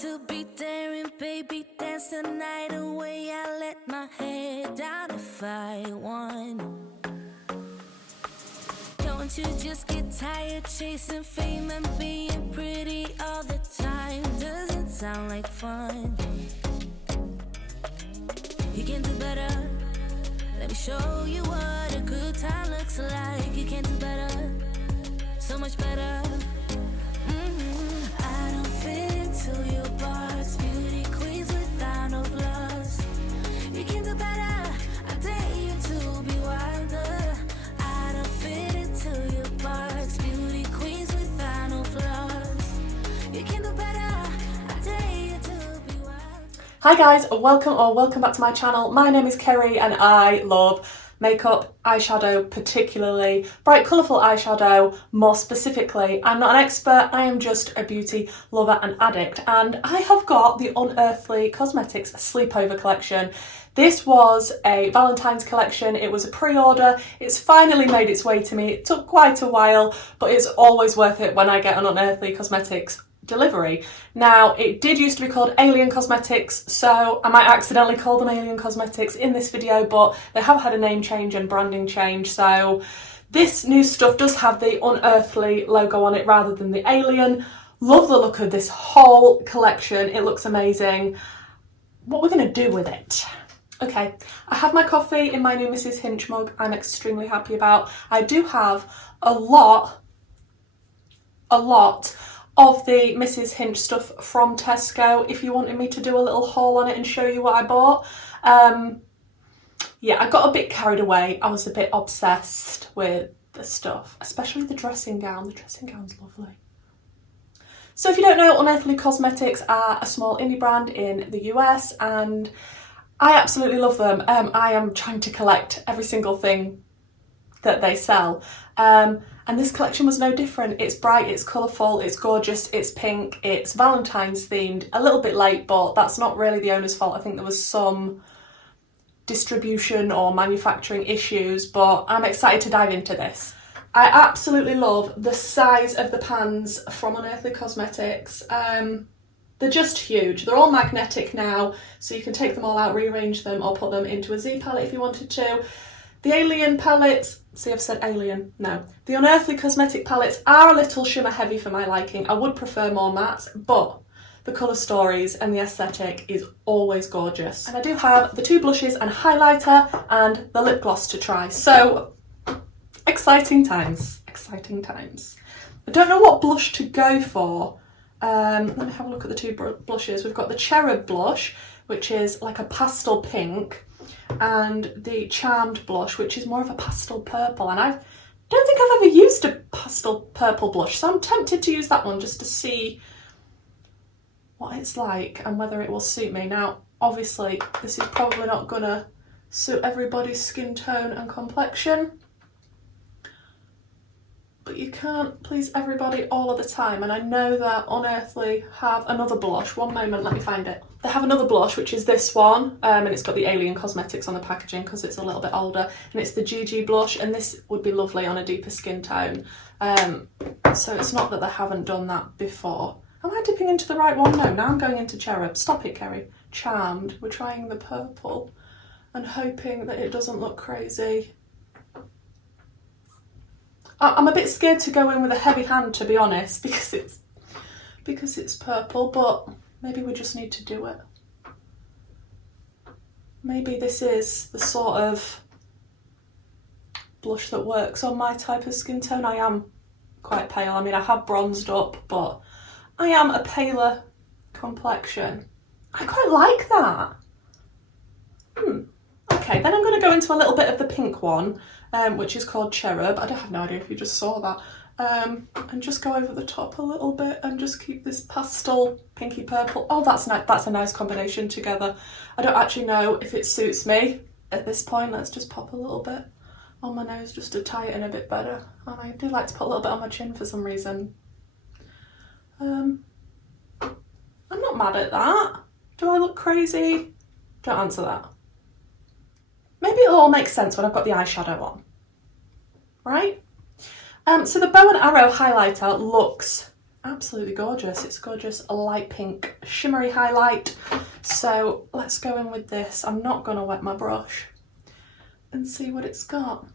to be daring, baby, dance the night away. I let my head down if I want. Don't you just get tired chasing fame and being pretty all the time? Doesn't sound like fun. You can do better. Let me show you what a good time looks like. You can do better, so much better. I don't fit into your box, beauty queens without no flaws. You can do better, I dare you to be wilder. I don't fit into your box, beauty queens without no flaws. You can do better, I dare you to be wilder. Hi guys, welcome back to my channel. My name is Kerry and I love makeup, eyeshadow, particularly bright colourful eyeshadow. More specifically, I'm not an expert, I am just a beauty lover and addict, and I have got the Unearthly Cosmetics Sleepover collection. This was a Valentine's collection, it was a pre-order, it's finally made its way to me. It took quite a while, but it's always worth it when I get an Unearthly Cosmetics delivery. Now, it did used to be called Alien Cosmetics, so I might accidentally call them Alien Cosmetics in this video, but they have had a name change and branding change, so this new stuff does have the Unearthly logo on it rather than the Alien. Love the look of this whole collection, it looks amazing. What we're going to do with it? Okay, I have my coffee in my new Mrs. Hinch mug I'm extremely happy about. I do have a lot of the Mrs. Hinch stuff from Tesco if you wanted me to do a little haul on it and show you what I bought. Yeah, I got a bit carried away. I was a bit obsessed with the stuff, especially the dressing gown. The dressing gown's lovely. So if you don't know, Unearthly Cosmetics are a small indie brand in the US and I absolutely love them. I am trying to collect every single thing that they sell. And this collection was no different. It's bright, it's colourful, it's gorgeous, it's pink, it's Valentine's themed. A little bit late, but that's not really the owner's fault. I think there was some distribution or manufacturing issues, but I'm excited to dive into this. I absolutely love the size of the pans from Unearthly Cosmetics. They're just huge. They're all magnetic now, so you can take them all out, rearrange them, or put them into a Z palette if you wanted to. The Alien palettes, see I've said Alien, no. The Unearthly Cosmetic palettes are a little shimmer heavy for my liking. I would prefer more mattes, but the colour stories and the aesthetic is always gorgeous. And I do have the two blushes and highlighter and the lip gloss to try. So, exciting times, exciting times. I don't know what blush to go for. Let me have a look at the two blushes. We've got the Cherub blush, which is like a pastel pink, and the Charmed blush, which is more of a pastel purple, and I don't think I've ever used a pastel purple blush, so I'm tempted to use that one just to see what it's like and whether it will suit me. Now, obviously, this is probably not gonna suit everybody's skin tone and complexion, but you can't please everybody all of the time, and I know that Unearthly have another blush. One moment, let me find it. They have another blush, which is this one, and it's got the Alien Cosmetics on the packaging because it's a little bit older, and it's the GG blush, and this would be lovely on a deeper skin tone. So it's not that they haven't done that before. Am I dipping into the right one? No, now I'm going into Cherub. Stop it, Kerry. Charmed. We're trying the purple and hoping that it doesn't look crazy. I'm a bit scared to go in with a heavy hand, to be honest, because it's purple, but maybe we just need to do it. Maybe this is the sort of blush that works on my type of skin tone. I am quite pale. I mean, I have bronzed up, but I am a paler complexion. I quite like that. Okay, then I'm going to go into a little bit of the pink one, which is called Cherub. I don't have no idea if you just saw that. And just go over the top a little bit and just keep this pastel pinky purple. Oh, that's nice. That's a nice combination together. I don't actually know if it suits me at this point. Let's just pop a little bit on my nose just to tie it in a bit better. And I do like to put a little bit on my chin for some reason. I'm not mad at that. Do I look crazy? Don't answer that. Maybe it'll all make sense when I've got the eyeshadow on, right? So the bow and arrow highlighter looks absolutely gorgeous. It's gorgeous, a light pink shimmery highlight. So let's go in with this. I'm not going to wet my brush and see what it's got.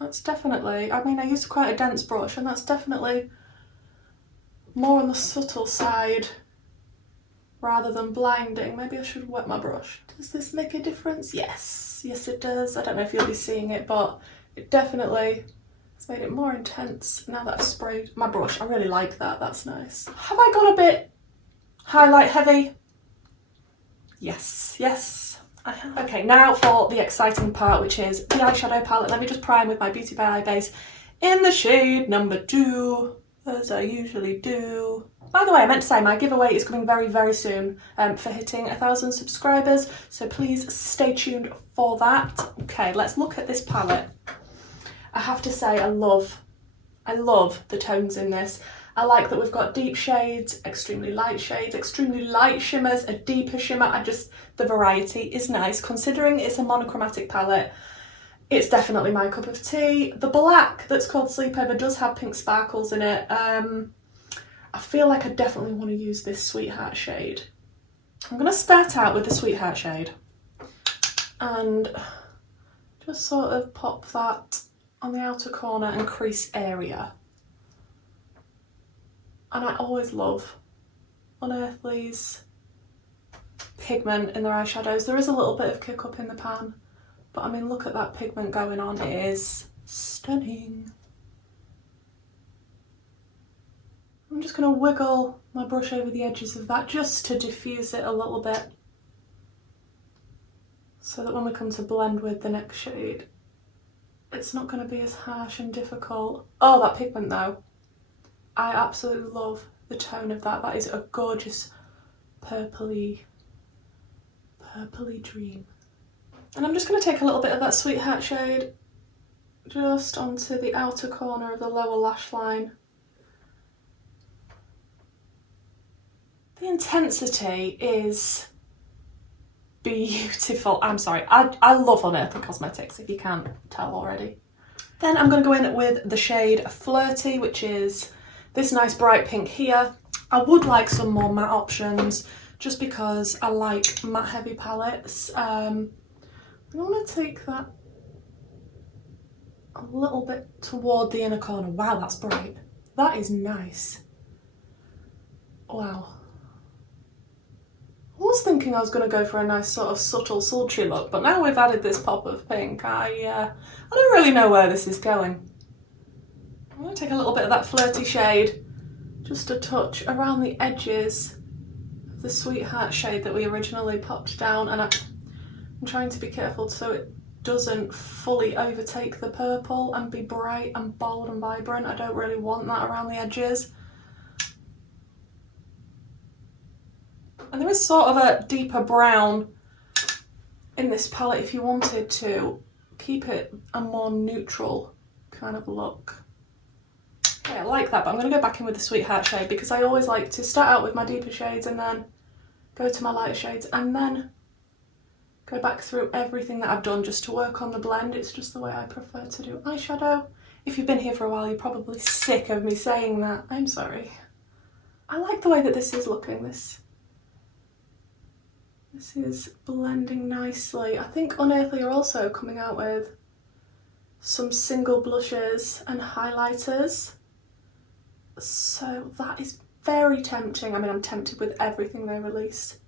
That's definitely, I mean, I used quite a dense brush, and that's definitely more on the subtle side rather than blinding. Maybe I should wet my brush. Does this make a difference? Yes, yes it does. I don't know if you'll be seeing it, but it definitely has made it more intense now that I've sprayed my brush. I really like that, that's nice. Have I got a bit highlight heavy? Yes, yes, I have. Okay, now for the exciting part, which is the eyeshadow palette. Let me just prime with my Beauty by Eye base in the shade number 2, as I usually do. By the way, I meant to say my giveaway is coming very, very soon for hitting 1,000 subscribers, so please stay tuned for that. Okay, let's look at this palette. I have to say I love the tones in this. I like that we've got deep shades, extremely light shimmers, a deeper shimmer. The variety is nice. Considering it's a monochromatic palette, it's definitely my cup of tea. The black that's called Sleepover does have pink sparkles in it. I feel like I definitely want to use this Sweetheart shade. I'm going to start out with the Sweetheart shade and just sort of pop that on the outer corner and crease area. And I always love Unearthly's pigment in their eyeshadows. There is a little bit of kick up in the pan, but I mean, look at that pigment going on. It is stunning. I'm just going to wiggle my brush over the edges of that just to diffuse it a little bit, so that when we come to blend with the next shade, it's not going to be as harsh and difficult. Oh, that pigment though. I absolutely love the tone of that. That is a gorgeous purpley dream. And I'm just going to take a little bit of that Sweetheart shade just onto the outer corner of the lower lash line. The intensity is beautiful. I'm sorry, I love Unearthly Cosmetics, if you can't tell already. Then I'm going to go in with the shade Flirty, which is this nice bright pink here. I would like some more matte options just because I like matte heavy palettes. I want to take that a little bit toward the inner corner. Wow, that's bright. That is nice. Wow. I was thinking I was going to go for a nice sort of subtle sultry look, but now we've added this pop of pink, I don't really know where this is going. I'm going to take a little bit of that Flirty shade, just a touch around the edges of the Sweetheart shade that we originally popped down, and I'm trying to be careful so it doesn't fully overtake the purple and be bright and bold and vibrant. I don't really want that around the edges. And there is sort of a deeper brown in this palette if you wanted to keep it a more neutral kind of look. Yeah, I like that, but I'm going to go back in with the Sweetheart shade because I always like to start out with my deeper shades and then go to my lighter shades and then go back through everything that I've done just to work on the blend. It's just the way I prefer to do eyeshadow. If you've been here for a while, you're probably sick of me saying that. I'm sorry. I like the way that this is looking. This is blending nicely. I think Unearthly are also coming out with some single blushes and highlighters. So that is very tempting. I mean, I'm tempted with everything they release.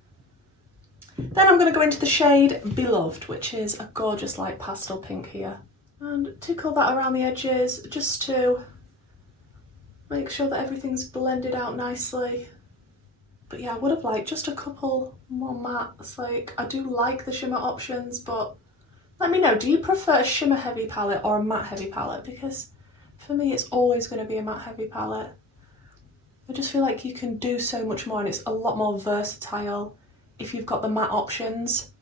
Then I'm going to go into the shade Beloved, which is a gorgeous light pastel pink here. And tickle that around the edges just to make sure that everything's blended out nicely. But yeah, I would have liked just a couple more mattes. Like, I do like the shimmer options, but let me know, do you prefer a shimmer heavy palette or a matte heavy palette? Because for me, it's always going to be a matte heavy palette. I just feel like you can do so much more and it's a lot more versatile if you've got the matte options.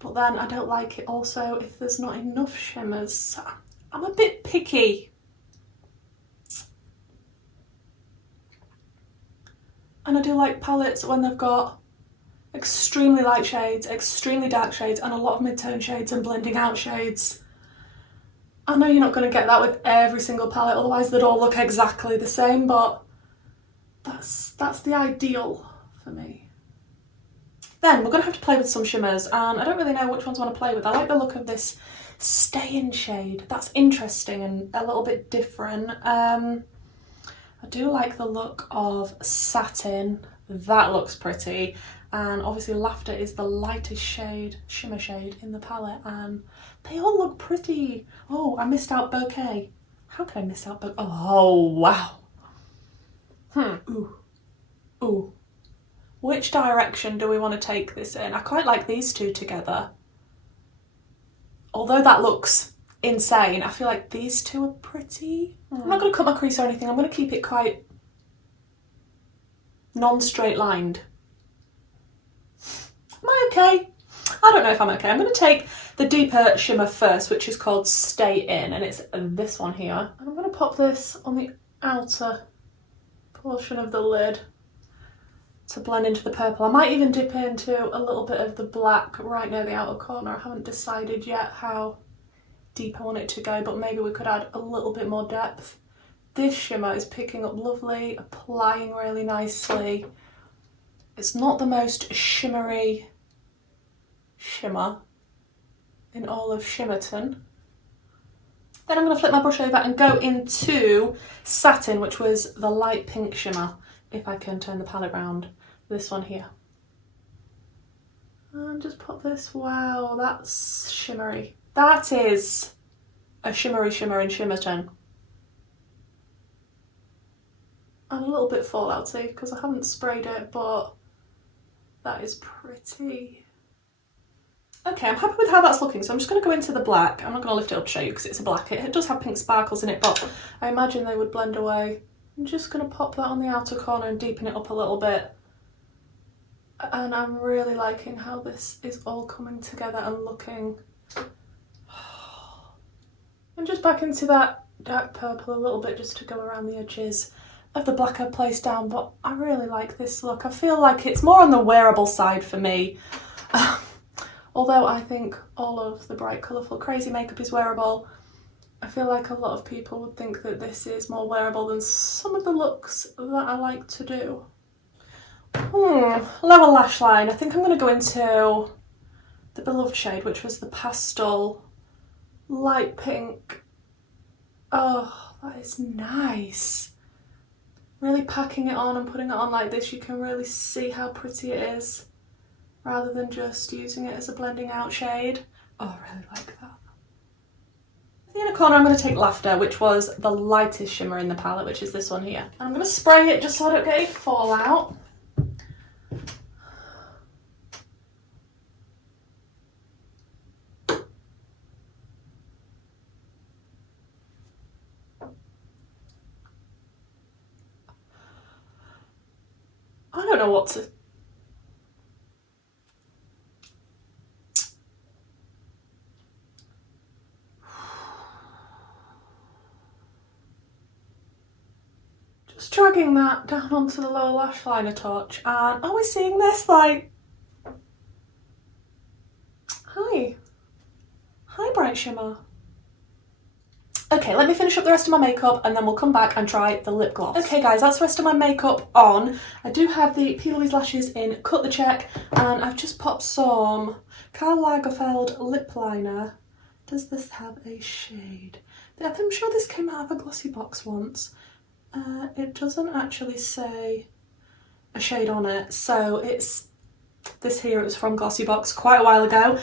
But then I don't like it also if there's not enough shimmers. I'm a bit picky. And I do like palettes when they've got extremely light shades, extremely dark shades, and a lot of mid-tone shades and blending out shades. I know you're not going to get that with every single palette, otherwise they'd all look exactly the same, but that's the ideal for me. Then we're going to have to play with some shimmers, and I don't really know which ones I want to play with. I like the look of this Stay-In shade. That's interesting and a little bit different. I do like the look of Satin. That looks pretty. And obviously Laughter is the lightest shade, shimmer shade in the palette, and they all look pretty. Oh, I missed out Bouquet. How can I miss out Bouquet? Oh, wow. Ooh. Ooh. Which direction do we want to take this in? I quite like these two together. Although that looks insane, I feel like these two are pretty. I'm not going to cut my crease or anything. I'm going to keep it quite non-straight lined. Am I okay? I don't know if I'm okay. I'm going to take the deeper shimmer first, which is called Stay In, and it's this one here. And I'm going to pop this on the outer portion of the lid to blend into the purple. I might even dip into a little bit of the black right near the outer corner. I haven't decided yet how deep I want it to go, but maybe we could add a little bit more depth. This shimmer is picking up lovely, applying really nicely. It's not the most shimmery shimmer in all of Shimmerton. Then I'm going to flip my brush over and go into Satin, which was the light pink shimmer, if I can turn the palette round. This one here. And just pop this. Wow, that's shimmery. That is a shimmery shimmer in Shimmerton. And a little bit fallouty because I haven't sprayed it, but that is pretty. Okay, I'm happy with how that's looking, so I'm just going to go into the black. I'm not going to lift it up to show you because it's a black. It does have pink sparkles in it, but I imagine they would blend away. I'm just going to pop that on the outer corner and deepen it up a little bit. And I'm really liking how this is all coming together and looking. And just back into that dark purple a little bit just to go around the edges of the black I've placed down, but I really like this look. I feel like it's more on the wearable side for me. Although I think all of the bright, colourful, crazy makeup is wearable, I feel like a lot of people would think that this is more wearable than some of the looks that I like to do. Lower lash line. I think I'm going to go into the Beloved shade, which was the pastel light pink. Oh, that is nice. Really packing it on and putting it on like this, you can really see how pretty it is, rather than just using it as a blending out shade. Oh, I really like that. In the inner corner, I'm going to take Laughter, which was the lightest shimmer in the palette, which is this one here. And I'm going to spray it just so I don't get any fallout. I don't know what to... Just dragging that down onto the lower lash line a touch, and are we seeing this? Like, hi bright shimmer. Okay, let me finish up the rest of my makeup and then we'll come back and try the lip gloss. Okay guys, that's the rest of my makeup on. I do have the P. Louise lashes in Cut the Check, and I've just popped some Karl Lagerfeld lip liner. Does this have a shade? I'm sure this came out of a glossy box once. It doesn't actually say a shade on it, so it's this here. It was from Glossybox quite a while ago,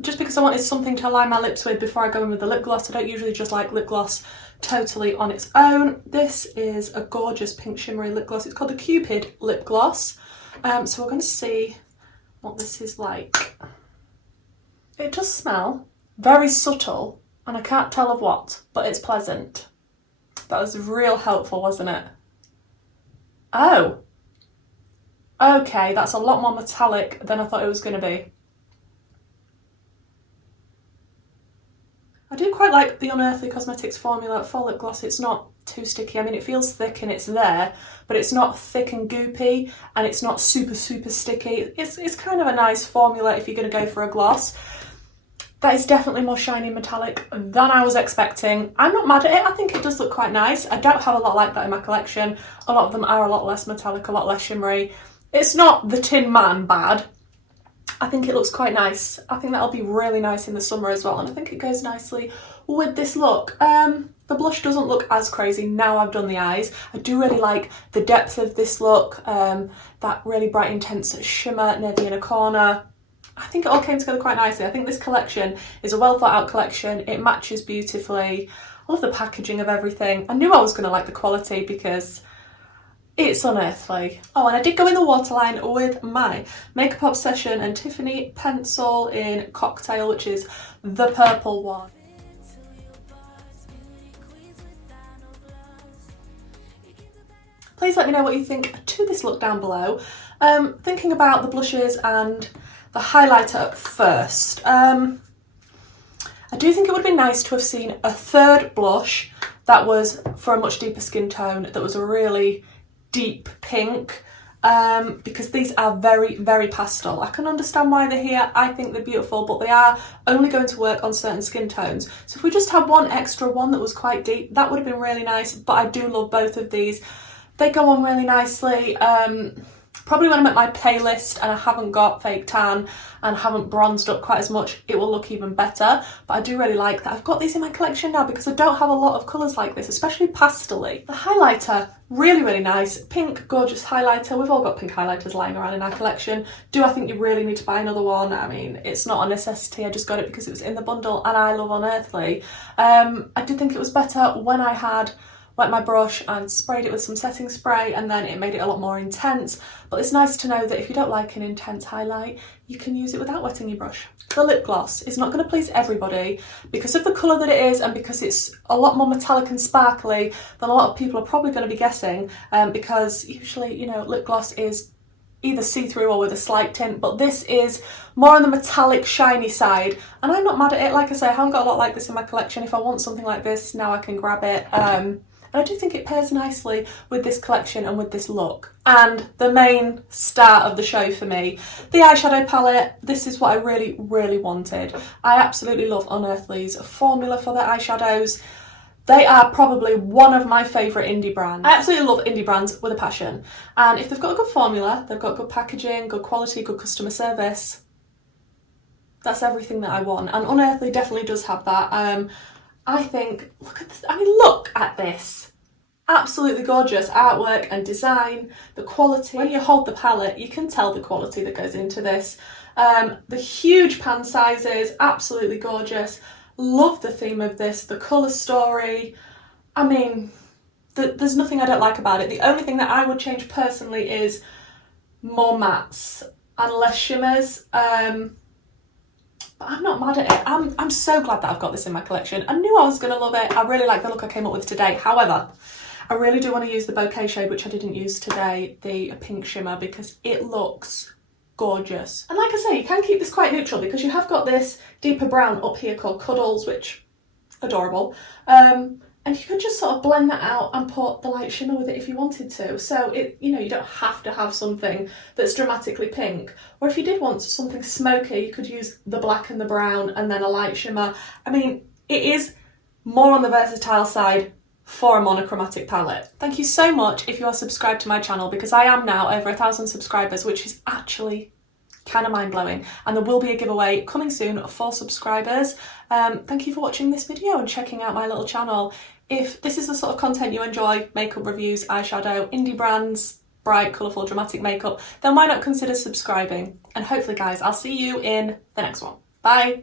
just because I wanted something to align my lips with before I go in with the lip gloss. I don't usually just like lip gloss totally on its own. This is a gorgeous pink shimmery lip gloss. It's called the Cupid lip gloss. So we're going to see what this is like. It does smell very subtle, and I can't tell of what, but it's pleasant. That was real helpful, wasn't it? Oh. Okay, that's a lot more metallic than I thought it was going to be. I do quite like the Unearthly Cosmetics formula for lip gloss. It's not too sticky. I mean, it feels thick and it's there, but it's not thick and goopy, and it's not super, super sticky. It's kind of a nice formula if you're going to go for a gloss. That is definitely more shiny metallic than I was expecting. I'm not mad at it. I think it does look quite nice. I don't have a lot like that in my collection. A lot of them are a lot less metallic, a lot less shimmery. It's not the Tin Man bad. I think it looks quite nice. I think that'll be really nice in the summer as well, and I think it goes nicely with this look. The blush doesn't look as crazy now I've done the eyes. I do really like the depth of this look, that really bright intense shimmer near the inner corner. I think it all came together quite nicely. I think this collection is a well thought out collection. It matches beautifully. I love the packaging of everything. I knew I was going to like the quality because it's unearthly. Oh, and I did go in the waterline with my Makeup Obsession and Tiffany pencil in Cocktail, which is the purple one. Please let me know what you think to this look down below. Thinking about the blushes and the highlighter first. I do think it would be nice to have seen a third blush that was for a much deeper skin tone, that was a really deep pink, because these are very, very pastel. I can understand why they're here. I think they're beautiful, but they are only going to work on certain skin tones. So if we just had one extra one that was quite deep, that would have been really nice, but I do love both of these. They go on really nicely. Probably when I'm at my playlist and I haven't got fake tan and haven't bronzed up quite as much, it will look even better. But I do really like that I've got these in my collection now because I don't have a lot of colours like this, especially pastel-y. The highlighter, really, really nice. Pink, gorgeous highlighter. We've all got pink highlighters lying around in our collection. Do I think you really need to buy another one? I mean, it's not a necessity. I just got it because it was in the bundle and I love Unearthly. I did think it was better when I had wet my brush and sprayed it with some setting spray, and then it made it a lot more intense. But it's nice to know that if you don't like an intense highlight, you can use it without wetting your brush. The lip gloss is not going to please everybody because of the colour that it is and because it's a lot more metallic and sparkly than a lot of people are probably going to be guessing, because usually, you know, lip gloss is either see-through or with a slight tint, but this is more on the metallic shiny side, and I'm not mad at it. Like I say, I haven't got a lot like this in my collection. If I want something like this, now I can grab it. And I do think it pairs nicely with this collection and with this look. And the main star of the show for me, the eyeshadow palette. This is what I really, really wanted. I absolutely love Unearthly's formula for their eyeshadows. They are probably one of my favourite indie brands. I absolutely love indie brands with a passion. And if they've got a good formula, they've got good packaging, good quality, good customer service, that's everything that I want. And Unearthly definitely does have that. I think, look at this, I mean, look at this. Absolutely gorgeous artwork and design, the quality. When you hold the palette, you can tell the quality that goes into this. The huge pan sizes, absolutely gorgeous. Love the theme of this, the colour story. I mean, there's nothing I don't like about it. The only thing that I would change personally is more mattes and less shimmers. But I'm not mad at it. I'm so glad that I've got this in my collection. I knew I was going to love it. I really like the look I came up with today. However, I really do want to use the bouquet shade, which I didn't use today, the pink shimmer, because it looks gorgeous. And like I say, you can keep this quite neutral because you have got this deeper brown up here called Cuddles, which, adorable. And you could just sort of blend that out and put the light shimmer with it if you wanted to. So it, you know, you don't have to have something that's dramatically pink. Or if you did want something smoky, you could use the black and the brown and then a light shimmer. I mean, it is more on the versatile side for a monochromatic palette. Thank you so much if you are subscribed to my channel, because I am now over 1,000 subscribers, which is actually kind of mind-blowing, and there will be a giveaway coming soon for subscribers. Thank you for watching this video and checking out my little channel. If this is the sort of content you enjoy, makeup reviews, eyeshadow, indie brands, bright, colourful, dramatic makeup, then why not consider subscribing? And hopefully guys, I'll see you in the next one. Bye!